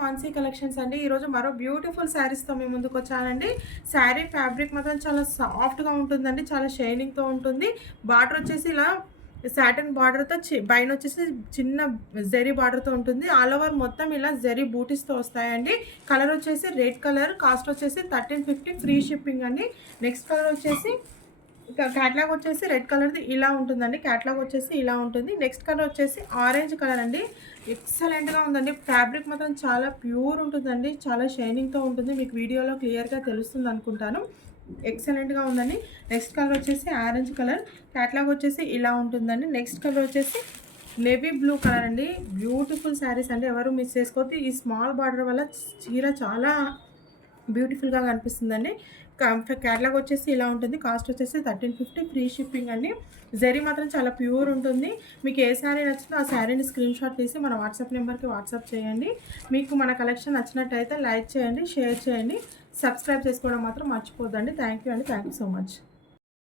Mansi collections అండి. ఈరోజు మరో బ్యూటిఫుల్ శారీస్‌తో మీ ముందుకొచ్చానండి. శారీ ఫ్యాబ్రిక్ మాత్రం చాలా సాఫ్ట్‌గా ఉంటుందండి. చాలా షైనింగ్‌తో ఉంటుంది. బార్డర్ వచ్చేసి ఇలా సాటిన్ బార్డర్‌తో పైనొచ్చేసి చిన్న జరీ బార్డర్‌తో ఉంటుంది. ఆల్ ఓవర్ మొత్తం ఇలా జరీ బూటీస్‌తో వస్తాయండి. కలర్ వచ్చేసి రెడ్ కలర్. కాస్ట్ వచ్చేసి 1350 ఫ్రీ షిప్పింగ్ అండి. నెక్స్ట్ కలర్ వచ్చేసి క్యాట్లాగ్ వచ్చేసి రెడ్ కలర్‌ది ఇలా ఉంటుందండి. క్యాట్లాగ్ వచ్చేసి ఇలా ఉంటుంది. నెక్స్ట్ కలర్ వచ్చేసి ఆరెంజ్ కలర్ అండి. ఎక్సలెంట్‌గా ఉందండి. ఫ్యాబ్రిక్ మాత్రం చాలా ప్యూర్ ఉంటుందండి. చాలా షైనింగ్‌తో ఉంటుంది. మీకు వీడియోలో క్లియర్‌గా తెలుస్తుందనుకుంటాను. ఎక్సలెంట్‌గా ఉందండి. నెక్స్ట్ కలర్ వచ్చేసి ఆరెంజ్ కలర్. క్యాట్లాగ్ వచ్చేసి ఇలా ఉంటుందండి. నెక్స్ట్ కలర్ వచ్చేసి నేవీ బ్లూ కలర్ అండి. బ్యూటిఫుల్ శారీస్ అండి. ఎవరు మిస్ చేసుకోవద్దు. ఈ స్మాల్ బార్డర్ వల్ల చీర చాలా బ్యూటిఫుల్‌గా కనిపిస్తుందండి. క్యాటలాగ్ వచ్చేసి ఇలా ఉంటుంది. కాస్ట్ వచ్చేసి 1350 ఫ్రీ షిప్పింగ్ అండి. జరీ మాత్రం చాలా ప్యూర్ ఉంటుంది. మీకు ఏ శారీ నచ్చిందో ఆ శారీని స్క్రీన్‌షాట్ తీసి మన వాట్సాప్ నెంబర్‌కి వాట్సాప్ చేయండి. మీకు మన కలెక్షన్ నచ్చినట్టయితే లైక్ చేయండి, షేర్ చేయండి. సబ్స్క్రైబ్ చేసుకోవడం మాత్రం మర్చిపోద్దండి. థ్యాంక్ యూ అండి. Thank you so much.